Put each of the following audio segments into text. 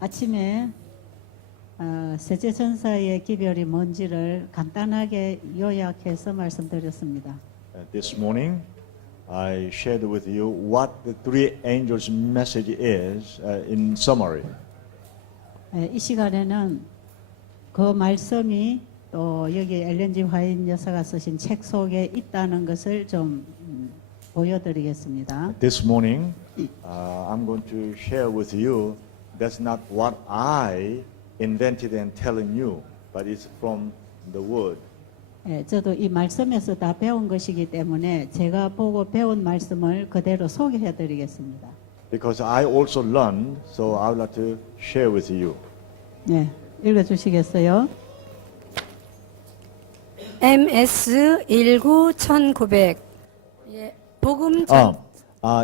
아침에 셋째 천사의 기별이 뭔지를 간단하게 요약해서 말씀드렸습니다. This morning, I shared with you what the three angels' message is in summary. 이 시간에는 그 말씀이 또 여기 엘렌 G. 화이트 여사가 쓰신 책 속에 있다는 것을 좀 보여드리겠습니다. This morning, I'm going to share with you that's not what I invented and telling you, but it's from the Word. 저도 이 말씀에서 다 배운 것이기 때문에 제가 보고 배운 말씀을 그대로 소개해드리겠습니다. Because I also learned, so I would like to share with you. 네, 읽어주시겠어요? MS 19,900 복음 전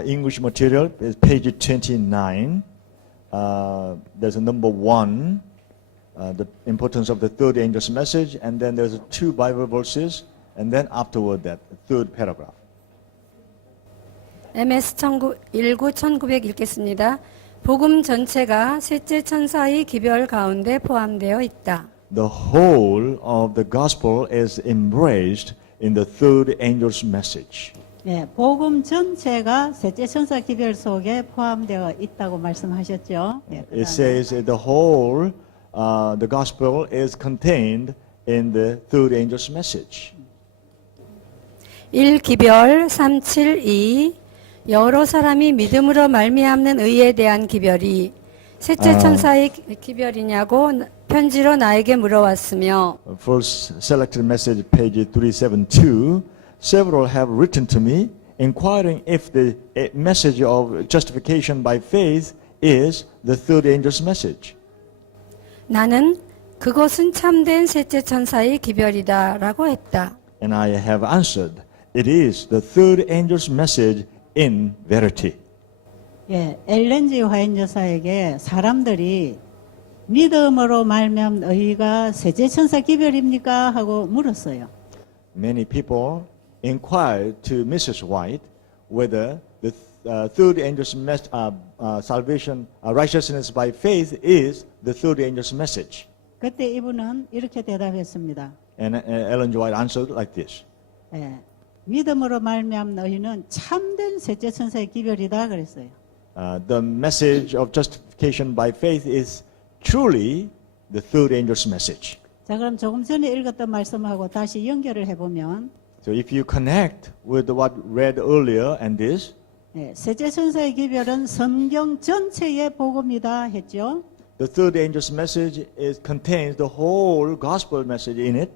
English material is page 29. There's a number 1, the importance of the third angel's message, and then there's 2 Bible verses, and then afterward that third paragraph. MS 19,900 읽겠습니다. 복음 전체가 셋째 천사의 기별 가운데 포함되어 있다. The whole of the gospel is embraced in the third angel's message. 네, 복음 전체가 셋째 천사 기별 속에 포함되어 있다고 말씀하셨죠. 네, It says the whole, the gospel is contained in the third angel's message. 1기별 372 여러 사람이 믿음으로 말미암는 의에 대한 기별이 셋째 천사의 기별이냐고 편지로 나에게 물어왔으며 First selected message, page 372. Several have written to me, inquiring if the message of justification by faith is the third angel's message. 나는 그것은 참된 셋째 천사의 기별이다라고 했다. And I have answered, it is the third angel's message in verity. 예, 엘렌 G. 화이트 여사에게 사람들이 믿음으로 말미암은 의가 셋째 천사 기별입니까? 하고 물었어요. Many people inquired to Mrs. White whether the third angel's salvation, righteousness by faith is the third angel's message. 그때 이분은 이렇게 대답했습니다. And Ellen G. White answered like this. 예, 믿음으로 말미암은 의는 참된 셋째 천사의 기별이다 그랬어요. The message of justification by faith is truly the third angel's message. 자, 그럼 조금 전에 읽었던 말씀하고 다시 연결을 해보면 So if you connect with what read earlier and this, 예, 셋째 천사의 기별은 성경 전체의 복음이다 했죠. the third angel's message contains the whole gospel message in it.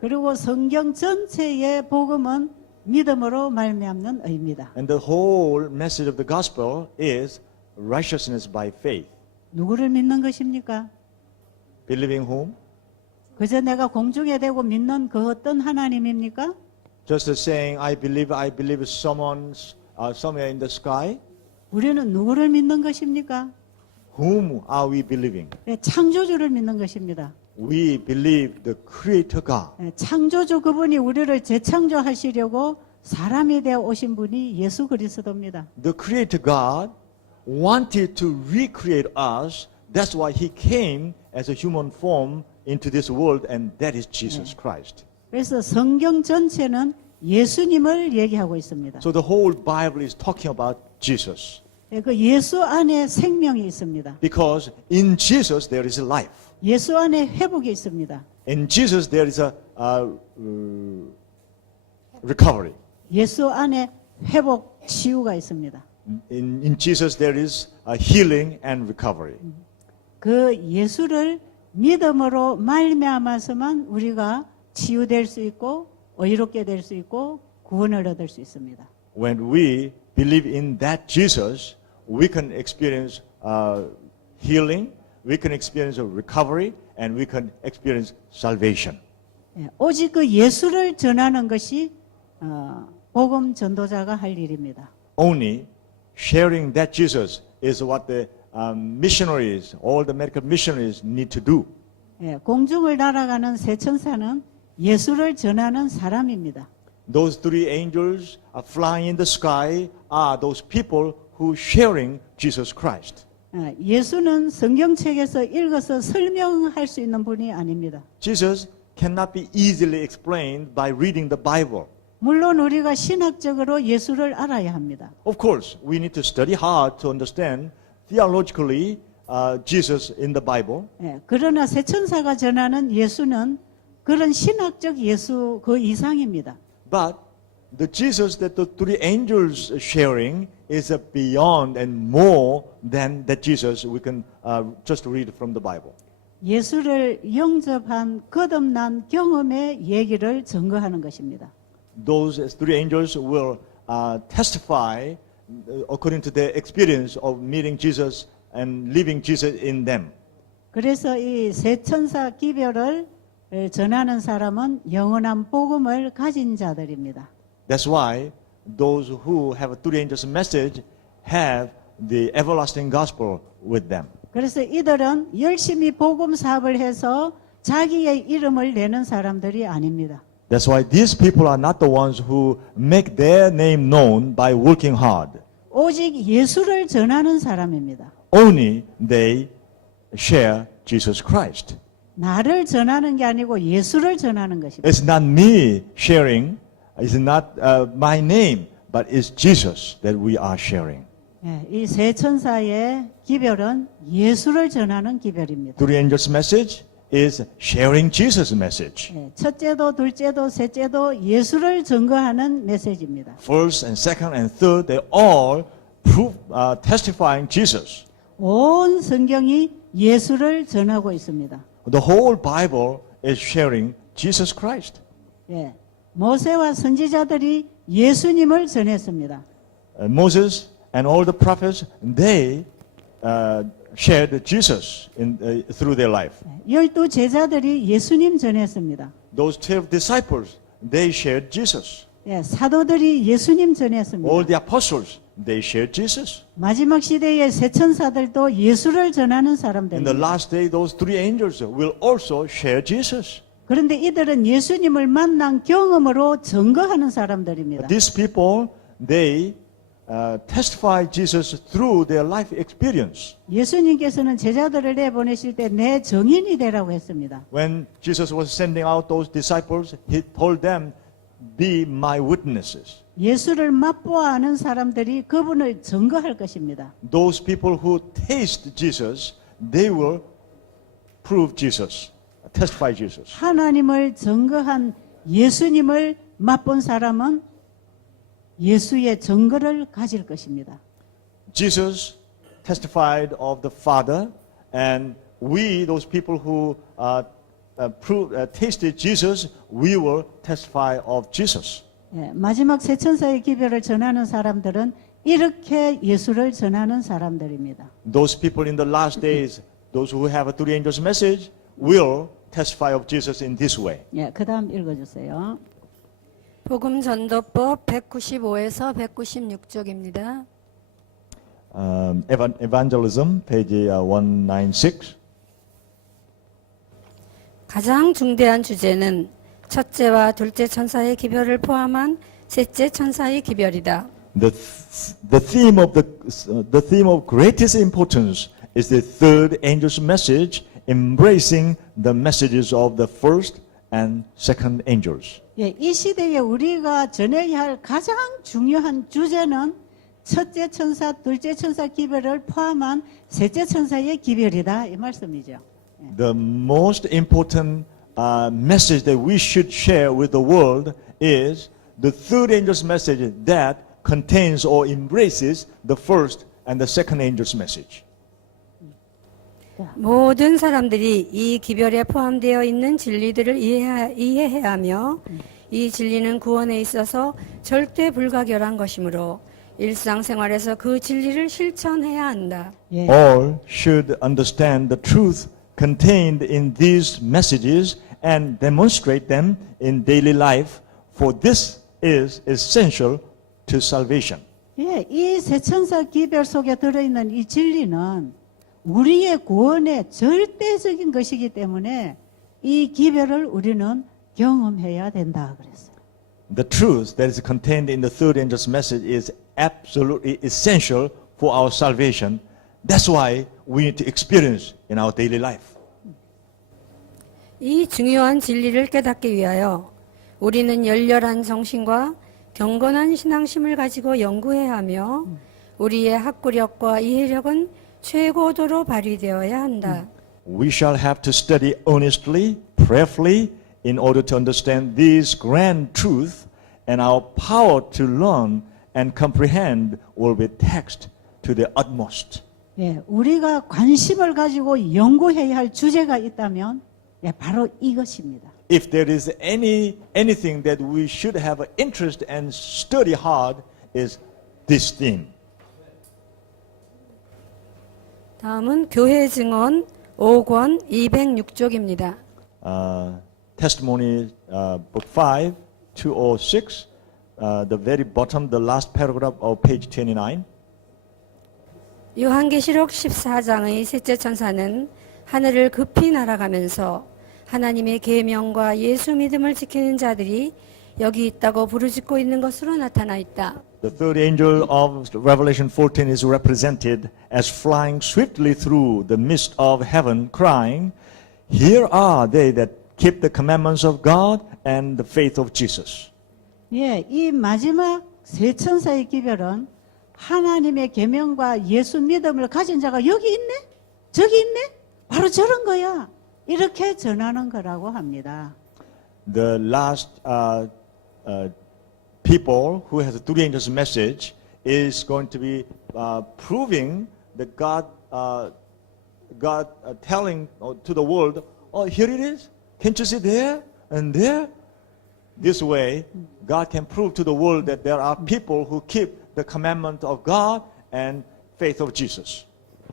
그리고 성경 전체의 복음은 믿음으로 말미암는 의입니다. And the whole message of the gospel is righteousness by faith. 누구를 믿는 것입니까? Believing whom? 그저 내가 공중에 대고 믿는 그 어떤 하나님입니까? Just as saying, I believe someone's somewhere in the sky. 우리는 누구를 믿는 것입니까? Whom are we believing? 네, 창조주를 믿는 것입니다. We believe the Creator God. 네, 창조주 그분이 우리를 재창조하시려고 사람이 되어 오신 분이 예수 그리스도입니다. The Creator God wanted to recreate us. That's why He came as a human form into this world, and that is Jesus Christ. 그래서 성경 전체는 예수님을 얘기하고 있습니다. So the whole Bible is talking about Jesus. 네, 그 예수 안에 생명이 있습니다. Because in Jesus there is life. 예수 안에 회복이 있습니다. In Jesus there is a recovery. 예수 안에 회복, 치유가 있습니다. In Jesus there is a healing and recovery. 그 예수를 믿음으로 말미암아서만 우리가 치유될 수 있고 의롭게 될 수 있고 구원을 얻을 수 있습니다. When we believe in that Jesus, we can experience healing, we can experience a recovery, and we can experience salvation. 예, 오직 그 예수를 전하는 것이 복음 전도자가 할 일입니다. Only sharing that Jesus is what the missionaries, all the medical missionaries need to do. 예, 공중을 날아가는 세 천사는 예수를 전하는 사람입니다. Those 3 angels are flying in the sky are those people who sharing Jesus Christ. 예수는 성경책에서 읽어서 설명할 수 있는 분이 아닙니다. Jesus cannot be easily explained by reading the Bible. 물론 우리가 신학적으로 예수를 알아야 합니다. Of course, we need to study hard to understand theologically Jesus in the Bible. 그러나 새 천사가 전하는 예수는 그런 신학적 예수 그 이상입니다. But the Jesus that the three angels are sharing is beyond and more than that Jesus we can just read from the Bible. 예수를 영접한 거듭난 경험의 얘기를 증거하는 것입니다. Those three angels will testify according to their experience of meeting Jesus and living Jesus in them. 그래서 이 새 천사 기별을 전하는 사람은 영원한 복음을 가진 자들입니다. That's why those who have a three angels message have the everlasting gospel with them. 그래서 이들은 열심히 복음 사업을 해서 자기의 이름을 내는 사람들이 아닙니다. That's why these people are not the ones who make their name known by working hard. 오직 예수를 전하는 사람입니다. Only they share Jesus Christ. 나를 전하는 게 아니고 예수를 전하는 것입니다. It's not me sharing, it's not my name, but it's Jesus that we are sharing. 이 새 천사의 기별은 예수를 전하는 기별입니다. Three angels' message is sharing Jesus' message. 첫째도 둘째도 셋째도 예수를 증거하는 메시지입니다. First and second and third, they all prove, testifying Jesus. 온 성경이 예수를 전하고 있습니다. The whole Bible is sharing Jesus Christ. 모세와 선지자들이 예수님을 전했습니다. Moses and all the prophets, they shared Jesus through their life. 12 제자들이 예수님 전했습니다. Those 12 disciples, they shared Jesus. 사도들이 예수님 전했습니다. All the apostles, they shared Jesus. 마지막 시대의 새 천사들도 예수를 전하는 In the 사람들입니다. last day, those three angels will also share Jesus. 그런데 이들은 예수님을 만난 경험으로 증거하는 사람들입니다. These people, they testify Jesus through their life experience. 예수님께서는 제자들을 내보내실 때 내 증인이 되라고 했습니다. When Jesus was sending out those disciples, he told them, be my witnesses. 예수를 맛보아 아는 사람들이 그분을 증거할 것입니다. Those people who taste Jesus, they will prove Jesus, testify Jesus. 하나님을 증거한 예수님을 맛본 사람은 예수의 증거를 가질 것입니다. Jesus testified of the Father, and we, those people who tasted Jesus, we will testify of Jesus. 마지막 새 천사의 기별을 전하는 사람들은 이렇게 예수를 전하는 사람들입니다. Those people in the last days, those who have a three angels message, will testify of Jesus in this way. 그다음 읽어주세요. 복음 전도법 195에서 196쪽입니다. Evangelism, page 196. 가장 중대한 주제는 첫째와 둘째 천사의 기별을 포함한 셋째 천사의 기별이다. The theme of greatest importance is the third angel's message, embracing the messages of the first and second angels. 이 시대에 우리가 전해야 할 가장 중요한 주제는 첫째 천사, 둘째 천사 기별을 포함한 셋째 천사의 기별이다 이 말씀이죠. The most important message that we should share with the world is the third angel's message that contains or embraces the first and the second angel's message. 모든 사람들이 이 기별에 포함되어 있는 진리들을 이해해야 하며 이 진리는 구원에 있어서 절대 불가결한 것이므로 일상생활에서 그 진리를 실천해야 한다. All should understand the truth contained in these messages and demonstrate them in daily life, for this is essential to salvation. 이 새 천사 기별 속에 들어있는 이 진리는 우리의 구원의 절대적인 것이기 때문에 이 기별을 우리는 경험해야 된다 그랬어요. The truth that is contained in the third angel's message is absolutely essential for our salvation. That's why we need to experience in our daily life. 이 중요한 진리를 깨닫기 위하여 우리는 열렬한 정신과 경건한 신앙심을 가지고 연구해야 하며 우리의 학구력과 이해력은 최고도로 발휘되어야 한다. We shall have to study earnestly, prayerfully, in order to understand these grand truths, and our power to learn and comprehend will be taxed to the utmost. 예, 우리가 관심을 가지고 연구해야 할 주제가 있다면 예, 바로 이것입니다. If there is anything that we should have an interest and study hard, is this theme. 다음은 교회 증언 5권 206쪽입니다. Testimony book 5, 206, the very bottom, the last paragraph of page 29. 요한계시록 14장의 셋째 천사는 하늘을 급히 날아가면서 하나님의 계명과 예수 믿음을 지키는 자들이 여기 있다고 부르짖고 있는 것으로 나타나 있다. The third angel of Revelation 14 is represented as flying swiftly through the mist of heaven, crying, "Here are they that keep the commandments of God and the faith of Jesus." 예, 이 마지막 세 천사의 기별은 하나님의 계명과 예수 믿음을 가진 자가 여기 있네? 저기 있네? 바로 저런 거야. 이렇게 전하는 거라고 합니다. The last people who has the three angels message is going to be proving that God telling to the world, "Oh, here it is. Can't you see there and there?" This way, God can prove to the world that there are people who keep the commandment of God and faith of Jesus.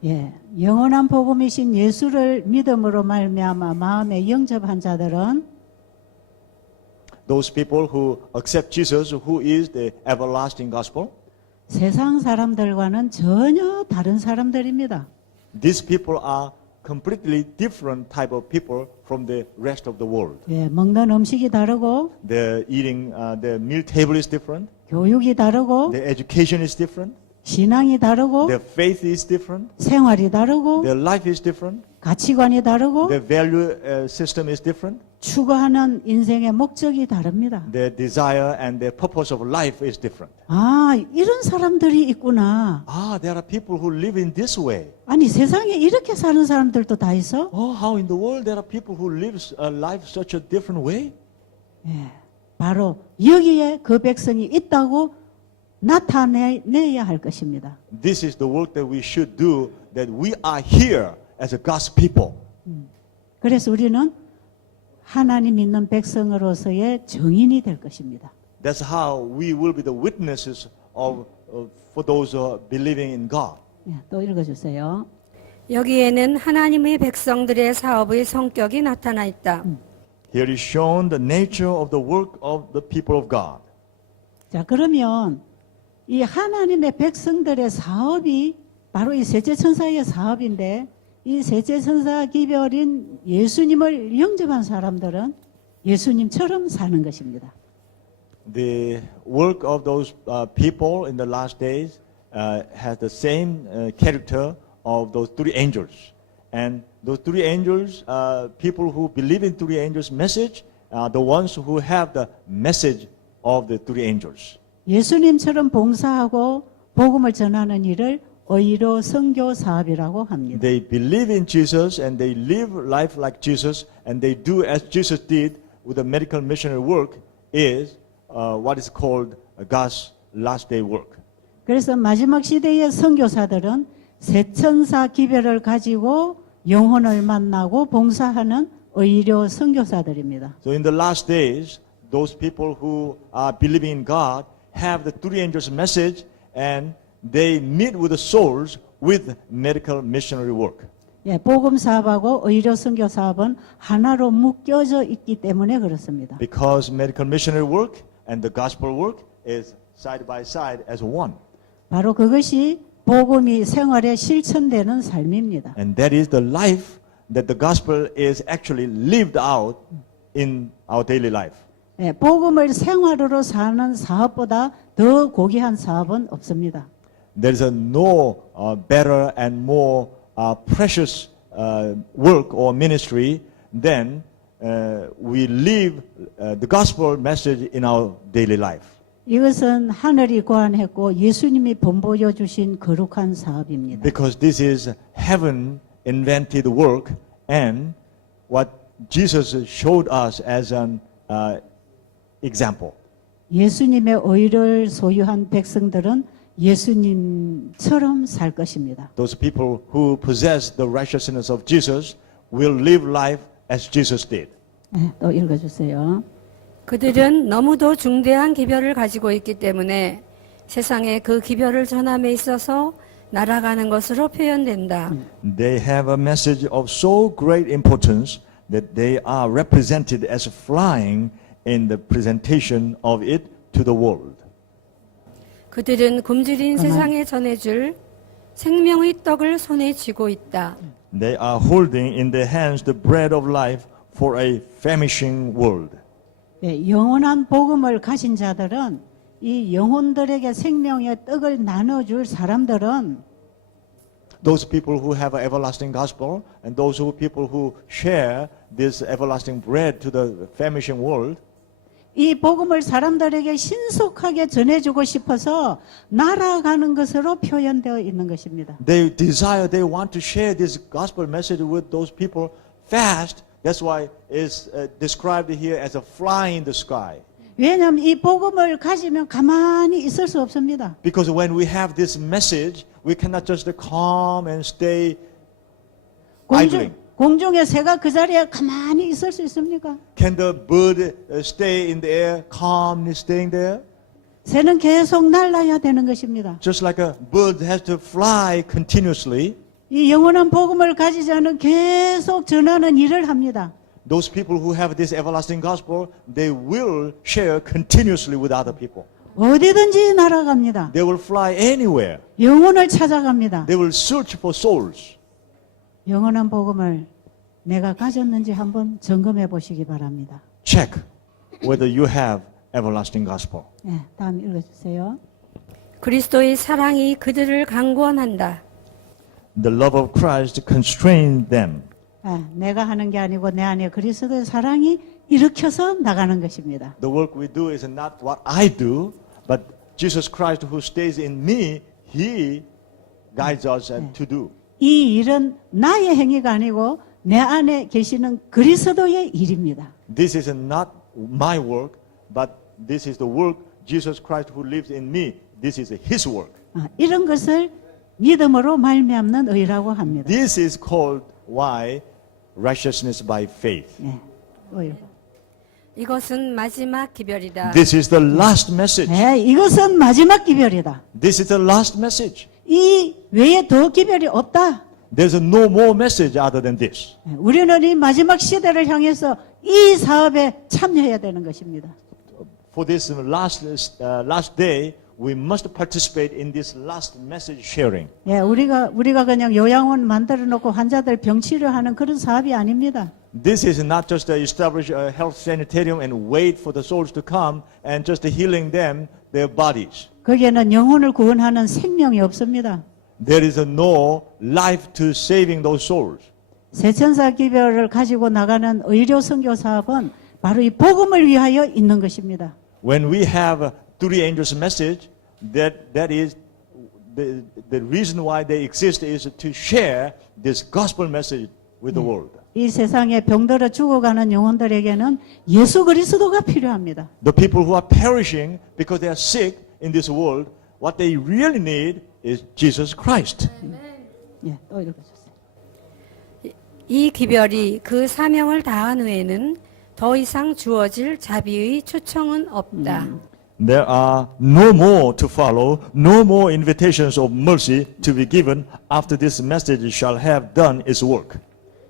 예, 영원한 복음이신 예수를 믿음으로 말미암아 마음에 영접한 자들은 Those people who accept Jesus, who is the everlasting gospel, 세상 사람들과는 전혀 다른 사람들입니다. these people are completely different type of people from the rest of the world. 예, 먹는 음식이 다르고 Their eating, their meal table is different. 교육이 다르고 Their education is different. 신앙이 다르고 Their faith is different. 생활이 다르고 Their life is different. 가치관이 다르고 Their value system is different. 추구하는 인생의 목적이 다릅니다. Their desire and their purpose of life is different. 아, 이런 사람들이 있구나. Ah, there are people who live in this way. 아니, 세상에 이렇게 사는 사람들도 다 있어? Oh, how in the world there are people who live a life such a different way? 예, 바로 여기에 그 백성이 있다고 나타내야 할 것입니다. This is the work that we should do, that we are here as a God's people. 그래서 우리는 하나님 믿는 백성으로서의 증인이 될 것입니다. That's how we will be the witnesses for those believing in God. 예, 또 읽어주세요. 여기에는 하나님의 백성들의 사업의 성격이 나타나 있다. Here is shown the nature of the work of the people of God. 자, 그러면 이 하나님의 백성들의 사업이 바로 이 셋째 천사의 사업인데 이 셋째 천사 기별인 예수님을 영접한 사람들은 예수님처럼 사는 것입니다. The work of those people in the last days has the same character of those three angels. And those three angels, people who believe in three angels' message, are the ones who have the message of the three angels. 예수님처럼 봉사하고 복음을 전하는 일을 의로 선교 사업이라고 합니다. They believe in Jesus and they live life like Jesus and they do as Jesus did with the medical missionary work is what is called God's last day work. 그래서 마지막 시대의 선교사들은 세천사 기별을 가지고 영혼을 만나고 봉사하는 의료 선교사들입니다. So in the last days, those people who are believing in God have the three angels message and they meet with the souls with medical missionary work. 예, 복음 사업하고 의료 선교 사업은 하나로 묶여져 있기 때문에 그렇습니다. Because medical missionary work and the gospel work is side by side as one. 바로 그것이 복음이 생활에 실천되는 삶입니다. And that is the life that the gospel is actually lived out in our daily life. 예, 복음을 생활으로 사는 사업보다 더 고귀한 사업은 없습니다. There is no better and more precious work or ministry than we live the gospel message in our daily life. 이것은 하늘이 고안했고 예수님이 본보여 주신 거룩한 사업입니다. Because this is heaven invented work and what Jesus showed us as an example. 예수님의 의를 소유한 백성들은 예수님처럼 살 것입니다. Those people who possess the righteousness of Jesus will live life as Jesus did. 네, 또 읽어주세요. 그들은 너무도 중대한 기별을 가지고 있기 때문에 세상에 그 기별을 전함에 있어서 날아가는 것으로 표현된다. They have a message of so great importance that they are represented as flying in the presentation of it to the world. 그들은 굶주린 세상에 전해줄 생명의 떡을 손에 쥐고 있다. They are holding in their hands the bread of life for a famishing world. 네, 영원한 복음을 가진 자들은 이 영혼들에게 생명의 떡을 나눠줄 사람들은 Those people who have an everlasting gospel and those people who share this everlasting bread to the famishing world, 이 복음을 사람들에게 신속하게 전해주고 싶어서 날아가는 것으로 표현되어 있는 것입니다. they want to share this gospel message with those people fast. That's why it's described here as a fly in the sky. 왜냐하면 이 복음을 가지면 가만히 있을 수 없습니다. Because when we have this message, we cannot just calm and stay idling. 공중의 새가 그 자리에 가만히 있을 수 있습니까? Can the bird stay in the air, calmly staying there? 새는 계속 날아야 되는 것입니다. Just like a bird has to fly continuously, 이 영원한 복음을 가지지 않은 계속 전하는 일을 합니다. those people who have this everlasting gospel, they will share continuously with other people. 어디든지 날아갑니다. They will fly anywhere. 영혼을 찾아갑니다. They will search for souls. 영원한 복음을 내가 가졌는지 한번 점검해 보시기 바랍니다. Check whether you have everlasting gospel. 네, 다음 읽어주세요. 그리스도의 사랑이 그들을 강권한다. The love of Christ constrained them. 내가 하는 게 아니고 내 안에 그리스도의 사랑이 일으켜서 나가는 것입니다. The work we do is not what I do, but Jesus Christ who stays in me, He guides us to do. 이 일은 나의 행위가 아니고 내 안에 계시는 그리스도의 일입니다. This is not my work, but this is the work Jesus Christ who lives in me. This is His work. 이런 것을 믿음으로 말미암는 의라고 합니다. This is called why righteousness by faith. 네, 의. 이것은 마지막 기별이다. This is the last message. 네, 이것은 마지막 기별이다. This is the last message. 이 외에 더 기별이 없다. There's no more message other than this. 네, 우리는 이 마지막 시대를 향해서 이 사업에 참여해야 되는 것입니다. For this last day, we must participate in this last message sharing. 예, 우리가 그냥 요양원 만들어 놓고 환자들 병 치료하는 그런 사업이 아닙니다. This is not just to establish a health sanitarium and wait for the souls to come and just healing them, their bodies. 거기에는 영혼을 구원하는 생명이 없습니다. There is no life to saving those souls. 세천사 기별을 가지고 나가는 의료 선교 사업은 바로 이 복음을 위하여 있는 것입니다. When we have three angels message, that is the reason why they exist is to share this gospel message with the world. 이 세상에 병들어 죽어가는 영혼들에게는 예수 그리스도가 필요합니다. The people who are perishing because they are sick in this world, what they really need is Jesus Christ. 예, 또 읽어주세요. 이 기별이 그 사명을 다한 후에는 더 이상 주어질 자비의 초청은 없다. There are no more to follow, no more invitations of mercy to be given after this message shall have done its work.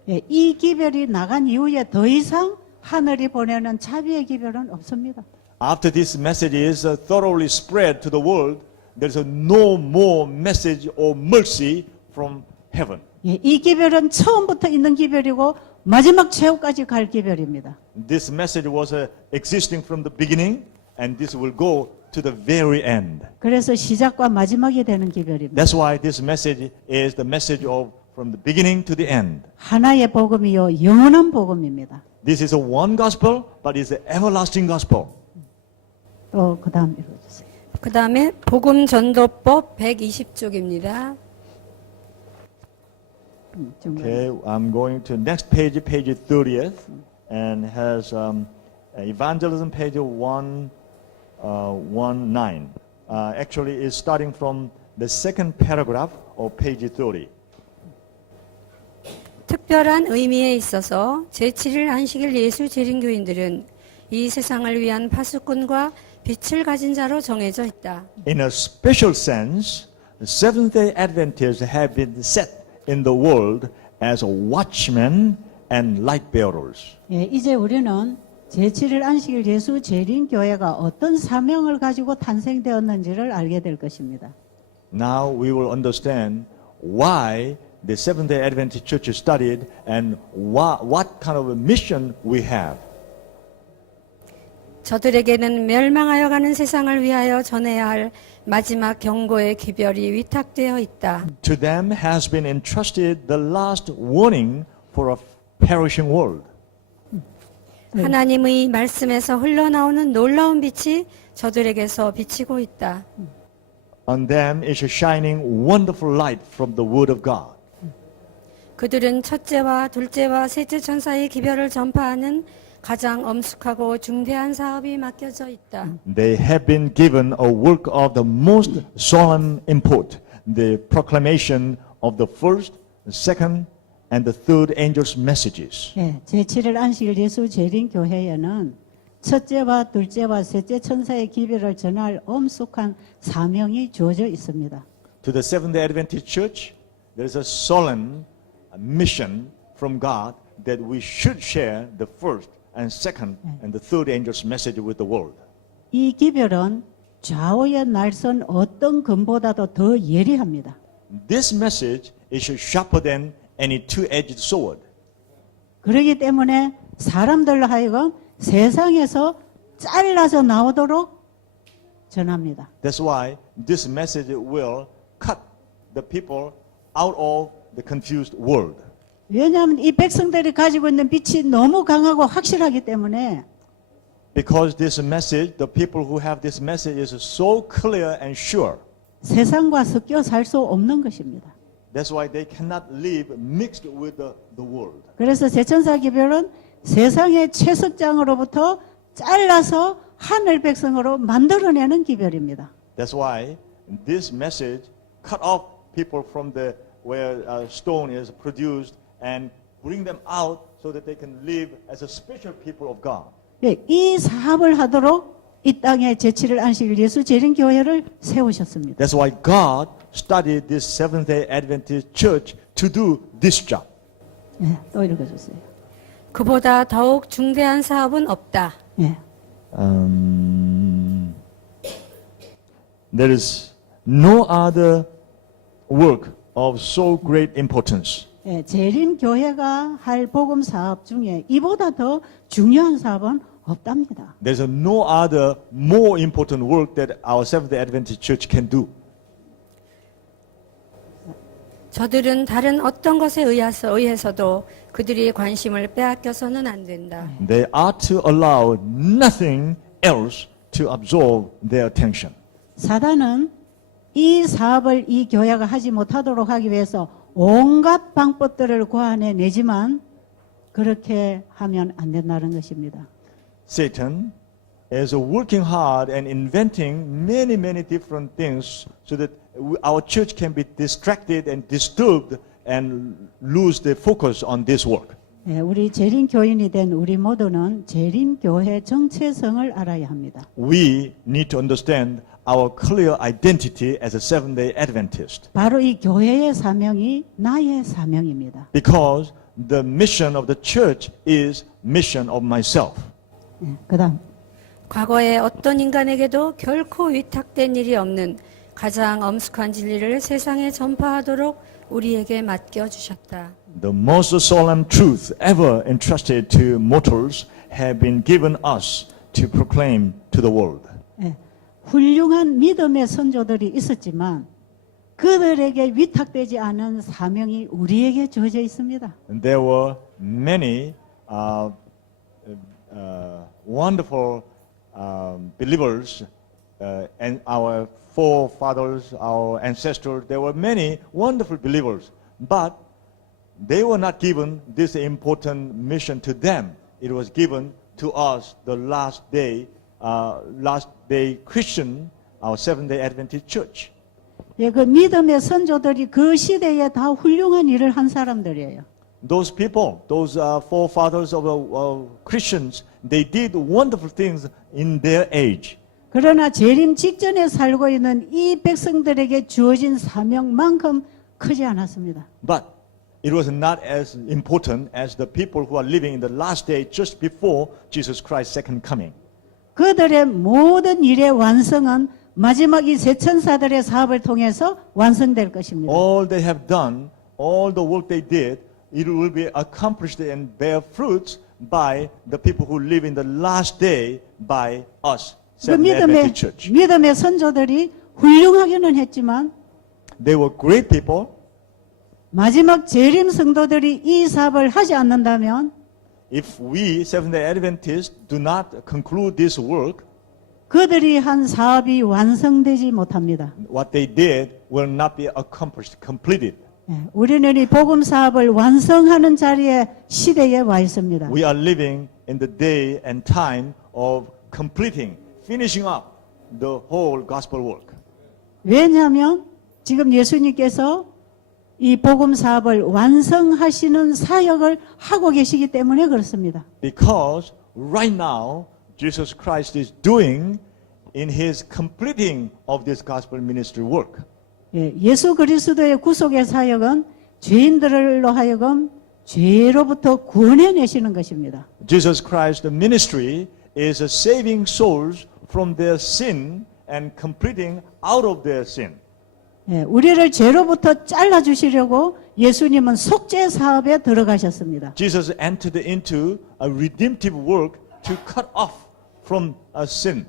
예, 이 기별이 나간 이후에 더 이상 하늘이 보내는 자비의 기별은 없습니다. After this message is thoroughly spread to the world, there is no more message or mercy from heaven. 예, 이 기별은 처음부터 있는 기별이고 마지막 최후까지 갈 기별입니다. This message was existing from the beginning, and this will go to the very end. 그래서 시작과 마지막이 되는 기별입니다. That's why this message is the message of from the beginning to the end. 하나의 복음이요 영원한 복음입니다. This is a one gospel, but it's an everlasting gospel. 또 그다음 읽어주세요. 그 다음에 복음 전도법 120쪽입니다. 중간에. Okay, I'm going to next page, page 30th, and has evangelism page 119. Actually, it's starting from the second paragraph of page 30. 특별한 의미에 있어서 제7일 안식일 예수 재림교인들은 이 세상을 위한 파수꾼과 빛을 가진 자로 정해져 있다. In a special sense, the Seventh-day Adventists have been set in the world as watchmen and light bearers. 예, 이제 우리는 제7일 안식일 예수 재림교회가 어떤 사명을 가지고 탄생되었는지를 알게 될 것입니다. Now we will understand why the Seventh-day Adventist Church is studied and what kind of a mission we have. 저들에게는 멸망하여 가는 세상을 위하여 전해야 할 마지막 경고의 기별이 위탁되어 있다. To them has been entrusted the last warning for a perishing world. 하나님의 말씀에서 흘러나오는 놀라운 빛이 저들에게서 비치고 있다. On them is a shining wonderful light from the Word of God. 그들은 첫째와 둘째와 셋째 천사의 기별을 전파하는 가장 엄숙하고 중대한 사업이 맡겨져 있다. They have been given a work of the most solemn import, the proclamation of the first, the second, and the third angel's messages. 예, 제7일 안식일 예수 재림교회에는 첫째와 둘째와 셋째 천사의 기별을 전할 엄숙한 사명이 주어져 있습니다. To the Seventh-day Adventist Church, there is a solemn mission from God that we should share the first and second and the third angel's message with the world. 이 기별은 좌우의 날선 어떤 검보다도 더 예리합니다. This message is sharper than any two-edged sword. 그렇기 때문에 사람들로 하여금 세상에서 잘라서 나오도록 전합니다. That's why this message will cut the people out of the confused world. 왜냐하면 이 백성들이 가지고 있는 빛이 너무 강하고 확실하기 때문에 Because this message, the people who have this message is so clear and sure. 세상과 섞여 살 수 없는 것입니다. That's why they cannot live mixed with the world. 그래서 제천사 기별은 세상의 채석장으로부터 잘라서 하늘 백성으로 만들어내는 기별입니다. That's why this message cut off people from the where stone is produced and bring them out so that they can live as a special people of God. 예, 이 사업을 하도록 이 땅에 제7일 안식일 예수 재림교회를 세우셨습니다. That's why God started this Seventh-day Adventist Church to do this job. 예, 또 읽어주세요. 그보다 더욱 중대한 사업은 없다. 예, There is no other work of so great importance. 예, 재림교회가 할 복음 사업 중에 이보다 더 중요한 사업은 없답니다. There's no other more important work that our Seventh-day Adventist Church can do. 저들은 다른 어떤 것에 의해서도 그들이 관심을 빼앗겨서는 안 된다. They are to allow nothing else to absorb their attention. 사단은 이 사업을 이 교회가 하지 못하도록 하기 위해서 온갖 방법들을 고안해 내지만 그렇게 하면 안 된다는 것입니다. Satan is working hard and inventing many different things so that our church can be distracted and disturbed and lose the focus on this work. 예, 우리 재림교인이 된 우리 모두는 재림교회 정체성을 알아야 합니다. We need to understand our clear identity as a Seventh-day Adventist. 바로 이 교회의 사명이 나의 사명입니다. Because the mission of the church is mission of myself. 예, 그다음 과거에 어떤 인간에게도 결코 위탁된 일이 없는 가장 엄숙한 진리를 세상에 전파하도록 우리에게 맡겨주셨다. The most solemn truth ever entrusted to mortals have been given us to proclaim to the world. 예, 훌륭한 믿음의 선조들이 있었지만 그들에게 위탁되지 않은 사명이 우리에게 주어져 있습니다. And there were many wonderful believers and our forefathers, our ancestors. There were many wonderful believers, but they were not given this important mission to them. It was given to us, the last day Christian, our Seventh-day Adventist Church. 예, 그 믿음의 선조들이 그 시대에 다 훌륭한 일을 한 사람들이에요. Those people, those forefathers of Christians, they did wonderful things in their age. 그러나 재림 직전에 살고 있는 이 백성들에게 주어진 사명만큼 크지 않았습니다. But it was not as important as the people who are living in the last day just before Jesus Christ's second coming. 그들의 모든 일의 완성은 마지막 이 세 천사들의 사업을 통해서 완성될 것입니다. All they have done, all the work they did, it will be accomplished and bear fruits by the people who live in the last day by us, 그 Seventh-day Adventist Church. 믿음의 선조들이 훌륭하기는 했지만 They were great people. 마지막 재림 성도들이 이 사업을 하지 않는다면 If we, Seventh-day Adventists, do not conclude this work, 그들이 한 사업이 완성되지 못합니다. what they did will not be accomplished, completed. 예, 우리는 이 복음 사업을 완성하는 자리에 시대에 와 있습니다. We are living in the day and time of completing, finishing up the whole gospel work. 왜냐하면 지금 예수님께서 이 복음 사업을 완성하시는 사역을 하고 계시기 때문에 그렇습니다. Because right now, Jesus Christ is doing in his completing of this gospel ministry work. 예, 예수 그리스도의 구속의 사역은 죄인들로 하여금 죄로부터 구원해내시는 것입니다. Jesus Christ's ministry is saving souls from their sin and completing out of their sin. 예, 우리를 죄로부터 잘라주시려고 예수님은 속죄 사업에 들어가셨습니다. Jesus entered into a redemptive work to cut off from sin.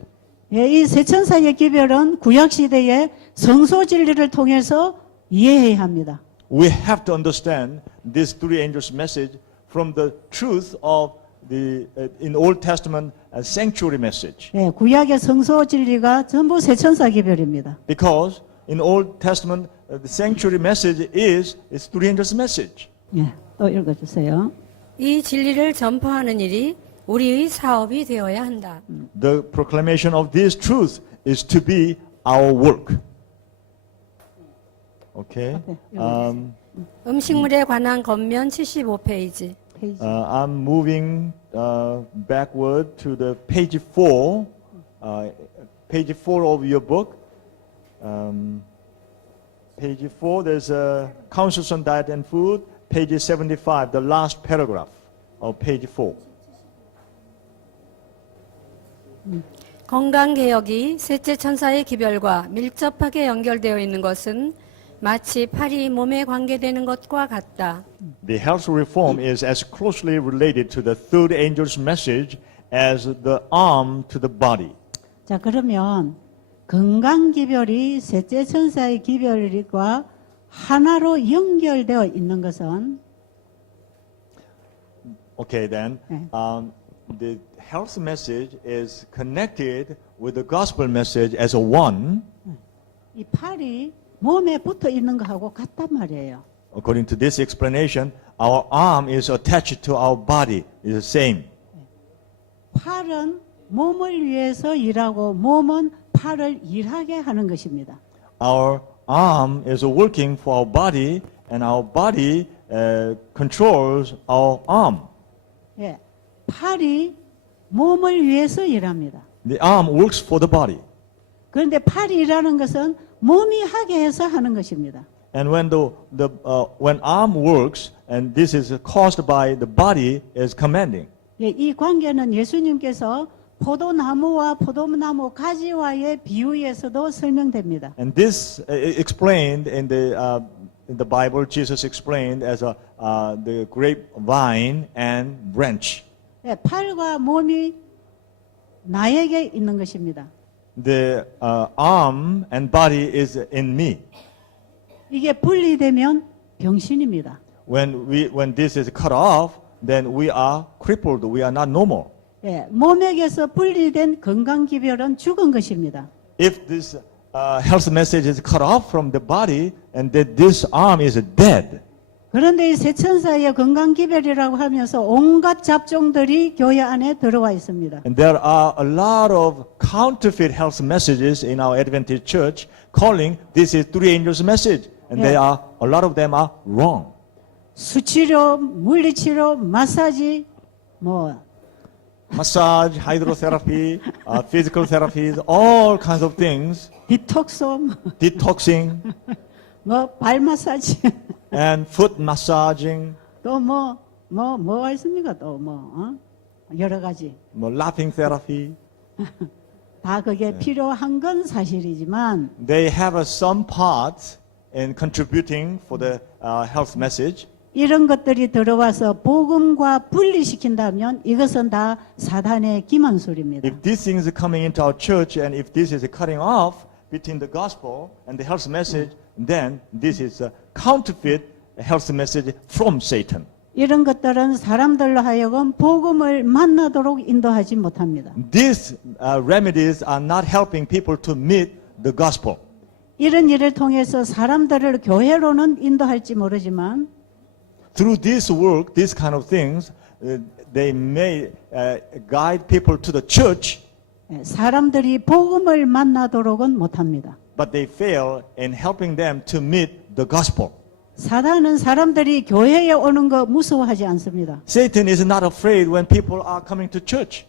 예, 이 세천사의 기별은 구약시대의 성소 진리를 통해서 이해해야 합니다. We have to understand this three angels message from the truth of the in Old Testament sanctuary message. 예, 구약의 성소 진리가 전부 세천사 기별입니다. Because in Old Testament the sanctuary message is three angels message. 예, 또 읽어주세요. 이 진리를 전파하는 일이 우리의 사업이 되어야 한다. The proclamation of this truth is to be our work. Okay. 음식물에 관한 겉면 75페이지. 페이지. I'm moving backward to the page 4, page 4 of your book. Page 4, there's a counsels on diet and food. Page 75, the last paragraph of page 4. 건강개혁이 셋째 천사의 기별과 밀접하게 연결되어 있는 것은 마치 팔이 몸에 관계되는 것과 같다. The health reform is as closely related to the third angel's message as the arm to the body. 자, 그러면 건강 기별이 셋째 천사의 기별과 하나로 연결되어 있는 것은 Okay, then. The health message is connected with the gospel message as a one. 이 팔이 몸에 붙어 있는 것하고 같단 말이에요. According to this explanation, our arm is attached to our body. It's the same. 팔은 몸을 위해서 일하고 몸은 팔을 일하게 하는 것입니다. Our arm is working for our body, and our body controls our arm. 예, 팔이 몸을 위해서 일합니다. The arm works for the body. 그런데 팔이 일하는 것은 몸이 하게 해서 하는 것입니다. And when arm works, and this is caused by the body, is commanding. 예, 이 관계는 예수님께서 포도나무와 포도나무 가지와의 비유에서도 설명됩니다. And this explained in the Bible, Jesus explained as the grapevine and branch. 예, 팔과 몸이 나에게 있는 것입니다. the arm and body is in me. 이게 분리되면 병신입니다. When this is cut off, then we are crippled. We are not normal. 예, 몸에게서 분리된 건강 기별은 죽은 것입니다. If this health message is cut off from the body, and that this arm is dead. 그런데 이 세천사의 건강 기별이라고 하면서 온갖 잡종들이 교회 안에 들어와 있습니다. And there are a lot of counterfeit health messages in our Adventist church calling this is three angels message. And they Yeah. are, a lot of them are wrong. 수치료, 물리치료, 마사지, 뭐 Massage, hydrotherapy, physical therapies, all kinds of things, 디톡스, detoxing, 뭐 발 마사지, and foot massaging, 또 뭐가 있습니까? 또 뭐 여러 가지 laughing therapy. 다 그게 필요한 건 사실이지만 They have some part in contributing for the health message. 이런 것들이 들어와서 복음과 분리시킨다면 이것은 다 사단의 기만술입니다. If these things are coming into our church and if this is cutting off between the gospel and the health message, then this is a counterfeit health message from Satan. 이런 것들은 사람들로 하여금 복음을 만나도록 인도하지 못합니다. These remedies are not helping people to meet the gospel. 이런 일을 통해서 사람들을 교회로는 인도할지 모르지만 Through this work, these kind of things, they may guide people to the church, 사람들이 복음을 만나도록은 못합니다. but they fail in helping them to meet the gospel. 사단은 사람들이 교회에 오는 거 무서워하지 않습니다. Satan is not afraid when people are coming to church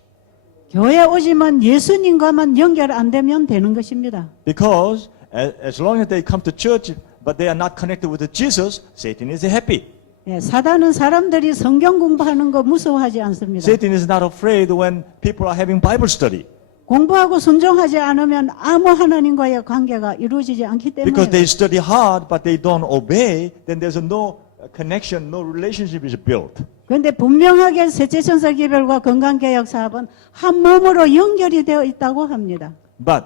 교회 오지만 예수님과만 연결 안 되면 되는 것입니다. because as long as they come to church, but they are not connected with Jesus, Satan is happy. 예, 사단은 사람들이 성경 공부하는 거 무서워하지 않습니다. Satan is not afraid when people are having Bible study 공부하고 순종하지 않으면 아무 하나님과의 관계가 이루어지지 않기 because 때문에 they study hard, but they don't obey. Then there's no connection, no relationship is built. 그런데 분명하게 셋째 천사 기별과 건강개혁 사업은 한 몸으로 연결이 되어 있다고 합니다. But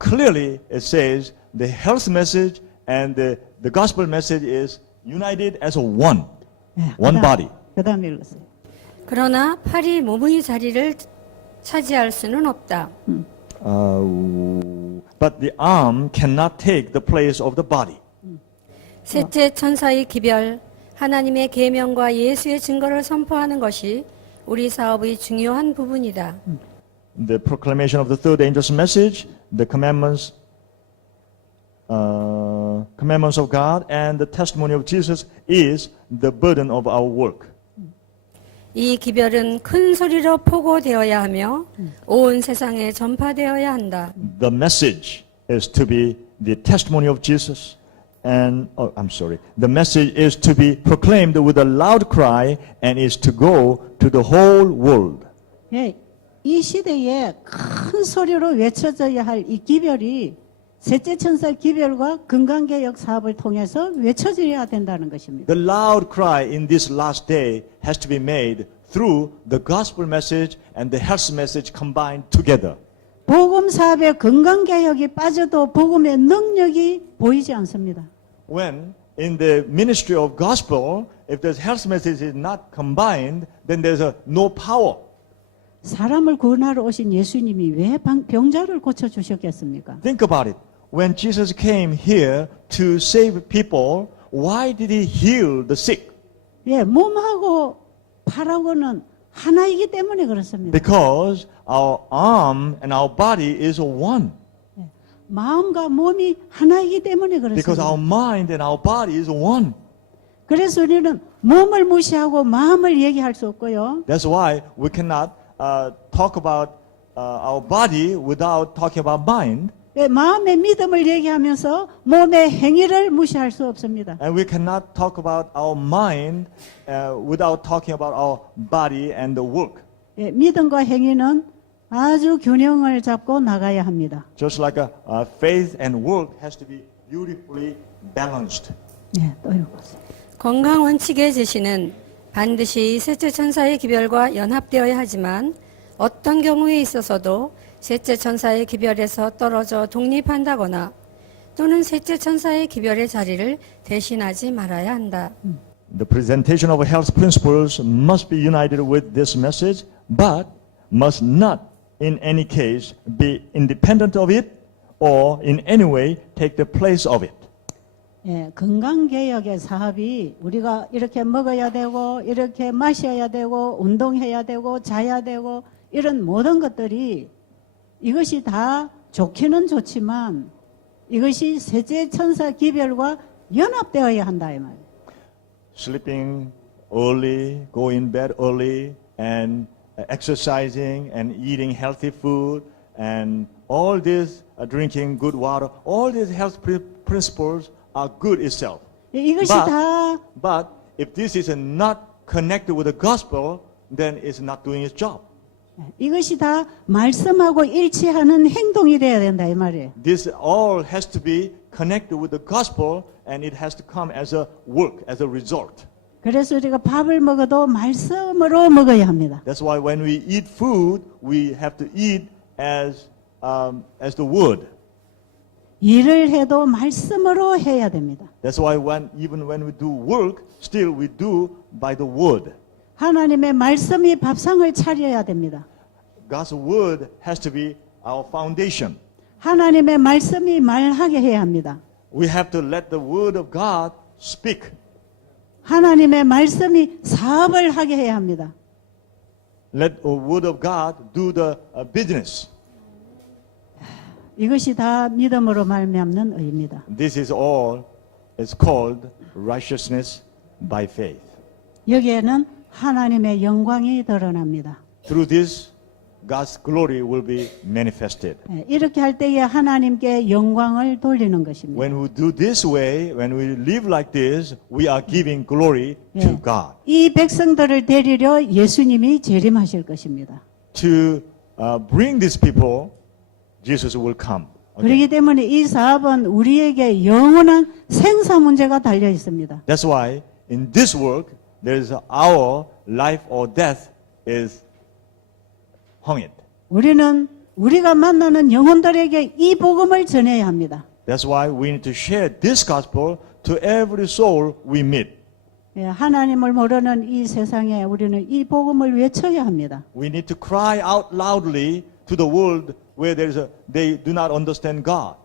clearly it says the health message and the gospel message is united as a one, one body. 그 다음에 읽었어요. 그러나 팔이 몸의 자리를 차지할 수는 없다. But the arm cannot take the place of the body. 셋째 천사의 기별, 하나님의 계명과 예수의 증거를 선포하는 것이 우리 사업의 중요한 부분이다. The proclamation of the third angel's message, the commandments of God, and the testimony of Jesus is the burden of our work. 이 기별은 큰 소리로 포고되어야 하며 온 세상에 전파되어야 한다. The message is to be the testimony of Jesus, and the message is to be proclaimed with a loud cry and is to go to the whole world. 예, 이 시대에 큰 소리로 외쳐져야 할 이 기별이 셋째 천사 기별과 건강개혁 사업을 통해서 외쳐져야 된다는 것입니다. The loud cry in this last day has to be made through the gospel message and the health message combined together. 복음 사업에 건강개혁이 빠져도 복음의 능력이 보이지 않습니다. When in the ministry of gospel, if the health message is not combined, then there's no power. 사람을 구원하러 오신 예수님이 왜 병자를 고쳐주셨겠습니까? Think about it. When Jesus came here to save people, why did he heal the sick? 예, 몸하고 팔하고는 하나이기 때문에 그렇습니다. Because our arm and our body is one. 마음과 몸이 하나이기 때문에 Because our 그렇습니다. mind and our body is one. 그래서 우리는 몸을 무시하고 마음을 얘기할 수 없고요. That's why we cannot talk about our body without talking about mind. 예, 마음의 믿음을 얘기하면서 몸의 행위를 무시할 수 없습니다. And we cannot talk about our mind without talking about our body and the work. 예, 믿음과 행위는 아주 균형을 잡고 나가야 합니다. Just like faith and work has to be beautifully balanced. 예, 또 읽어보세요. 건강 원칙의 제시는 반드시 셋째 천사의 기별과 연합되어야 하지만 어떤 경우에 있어서도 셋째 천사의 기별에서 떨어져 독립한다거나 또는 셋째 천사의 기별의 자리를 대신하지 말아야 한다. The presentation of health principles must be united with this message, but must not in any case be independent of it or in any way take the place of it. 예, 건강개혁의 사업이 우리가 이렇게 먹어야 되고 이렇게 마셔야 되고 운동해야 되고 자야 되고 이런 모든 것들이 이것이 다 좋기는 좋지만 이것이 셋째 천사 기별과 연합되어야 한다 이 말이에요. Sleeping early, going bed early, and exercising and eating healthy food, and all this, drinking good water, all these health principles are good itself. 이것이 다 But if this is not connected with the gospel, then it's not doing its job. 이것이 다 말씀하고 일치하는 행동이 돼야 된다 이 말이에요. This all has to be connected with the gospel, and it has to come as a work, as a result. 그래서 우리가 밥을 먹어도 말씀으로 먹어야 합니다. That's why when we eat food, we have to eat as the word. 일을 해도 말씀으로 해야 됩니다. That's why even when we do work, still we do by the word. 하나님의 말씀이 밥상을 차려야 됩니다. God's word has to be our foundation. 하나님의 말씀이 말하게 해야 합니다. We have to let the word of God speak. 하나님의 말씀이 사업을 하게 해야 합니다. Let the word of God do the business. 이것이 다 믿음으로 말미암는 의입니다. This is all is called righteousness by faith. 여기에는 하나님의 영광이 드러납니다. Through this, God's glory will be manifested. 이렇게 할 때에 하나님께 영광을 돌리는 것입니다. When we do this way, when we live like this, we are giving glory to God. 이 백성들을 데리려 예수님이 재림하실 것입니다. To bring these people, Jesus will come. 그렇기 때문에 이 사업은 우리에게 영원한 생사 문제가 달려 있습니다. That's why in this work, there is our life or death is hung it. 우리가 만나는 영혼들에게 이 복음을 전해야 합니다. That's why we need to share this gospel to every soul we meet. 하나님을 모르는 이 세상에 우리는 이 복음을 외쳐야 합니다. We need to cry out loudly to the world where they do not understand God.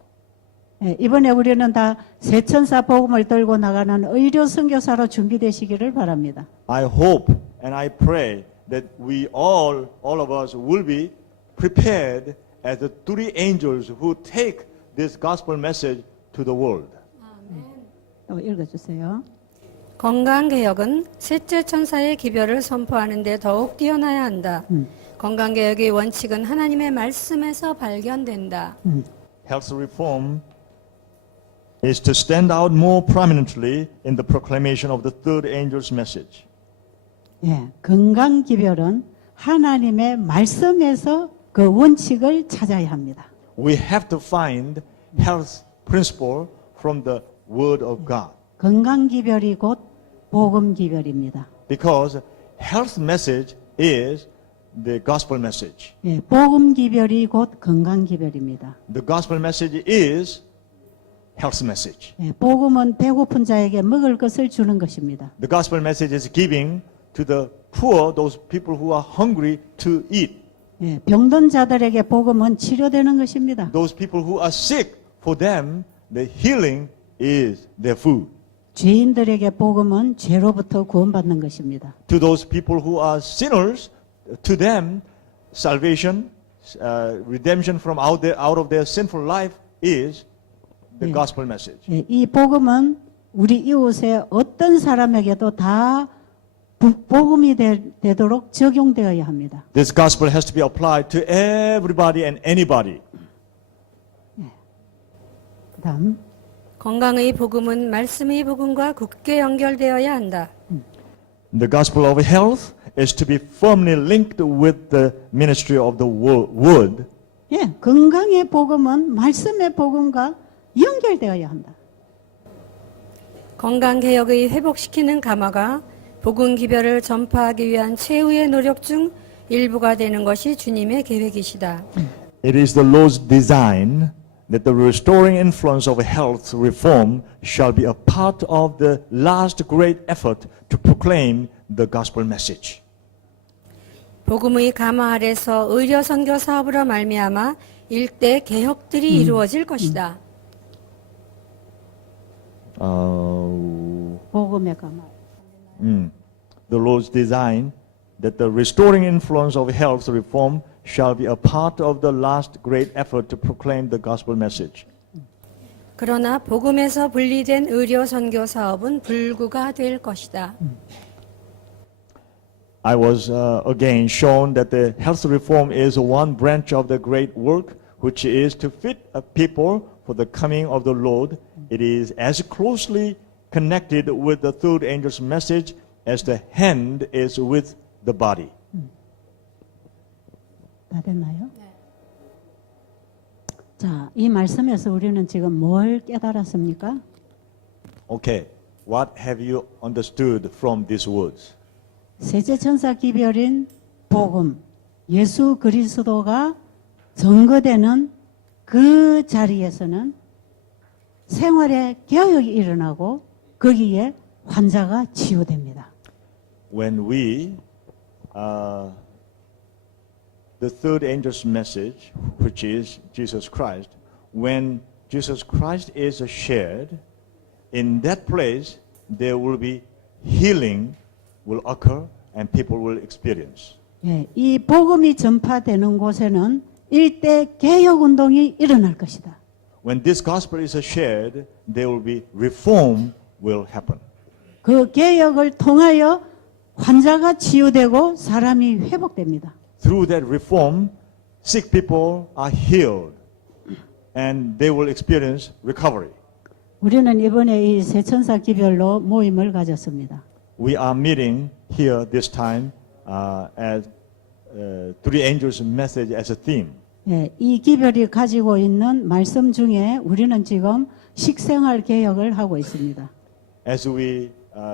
이번에 우리는 다 세천사 복음을 들고 나가는 의료 선교사로 준비되시기를 바랍니다. I hope and I pray that we all of us will be prepared as the three angels who take this gospel message to the world. 또 읽어주세요. 건강개혁은 셋째 천사의 기별을 선포하는 데 더욱 뛰어나야 한다. 건강개혁의 원칙은 하나님의 말씀에서 발견된다. Health reform is to stand out more prominently in the proclamation of the third angel's message. 건강 기별은 하나님의 말씀에서 그 원칙을 찾아야 합니다. We have to find health principle from the word of God. 건강 기별이 곧 복음 기별입니다. Because health message is the gospel message. 복음 기별이 곧 건강 기별입니다. The gospel message is health message. 복음은 배고픈 자에게 먹을 것을 주는 것입니다. The gospel message is giving to the poor, those people who are hungry to eat. 병든 자들에게 복음은 치료되는 것입니다. Those people who are sick, for them, the healing is their food. 죄인들에게 복음은 죄로부터 구원받는 것입니다. To those people who are sinners, to them, salvation, redemption from out of their sinful life is the gospel message. 이 복음은 우리 이웃의 어떤 사람에게도 다 복음이 되도록 적용되어야 합니다. This gospel has to be applied to everybody and anybody. 그다음 건강의 복음은 말씀의 복음과 굳게 연결되어야 한다. The gospel of health is to be firmly linked with the ministry of the word. 건강의 복음은 말씀의 복음과 연결되어야 한다. 건강개혁의 회복시키는 감화가 복음 기별을 전파하기 위한 최후의 노력 중 일부가 되는 것이 주님의 계획이시다. It is the Lord's design that the restoring influence of health reform shall be a part of the last great effort to proclaim the gospel message. 복음의 가마 아래서 의료 선교 사업으로 말미암아 일대 개혁들이 이루어질 것이다. 복음의 가마. The Lord's design that the restoring influence of health reform shall be a part of the last great effort to proclaim the gospel message. 그러나 복음에서 분리된 의료 선교 사업은 불구가 될 것이다. I was again shown that the health reform is one branch of the great work, which is to fit a people for the coming of the Lord. It is as closely connected with the third angel's message as the hand is with the body. 다 됐나요? 자, 이 말씀에서 우리는 지금 뭘 깨달았습니까? Okay, what have you understood from these words? 셋째 천사 기별인 복음, 예수 그리스도가 증거되는 그 자리에서는 생활의 개혁이 일어나고 거기에 환자가 치유됩니다. When we, the third angel's message, which is Jesus Christ, when Jesus Christ is shared, in that place there will be healing will occur and people will experience. 예, 이 복음이 전파되는 곳에는 일대 개혁 운동이 일어날 것이다. When this gospel is shared, there will be reform will happen. 그 개혁을 통하여 환자가 치유되고 사람이 회복됩니다. Through that reform, sick people are healed and they will experience recovery. 우리는 이번에 이 세천사 기별로 모임을 가졌습니다. We are meeting here this time as three angels' message as a theme. 예, 이 기별이 가지고 있는 말씀 중에 우리는 지금 식생활 개혁을 하고 있습니다. As we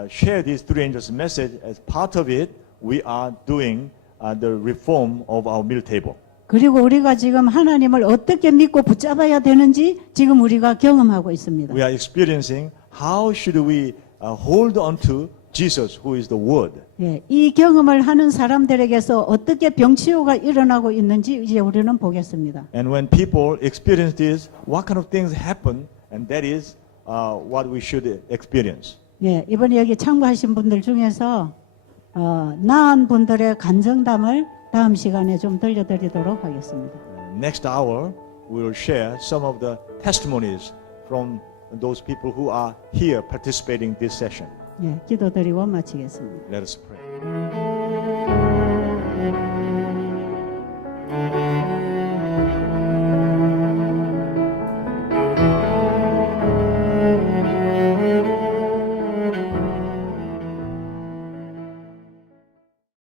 share these three angels' message, as part of it, we are doing the reform of our meal table. 그리고 우리가 지금 하나님을 어떻게 믿고 붙잡아야 되는지 지금 우리가 경험하고 있습니다. We are experiencing how should we hold on to Jesus, who is the Word. 예, 이 경험을 하는 사람들에게서 어떻게 병치유가 일어나고 있는지 이제 우리는 보겠습니다. And when people experience this, what kind of things happen, and that is what we should experience. 예, 이번에 여기 참가하신 분들 중에서 나은 분들의 간증담을 다음 시간에 좀 들려드리도록 하겠습니다. Next hour, we will share some of the testimonies from those people who are here participating in this session. 예, 기도드리고 마치겠습니다. Let us pray.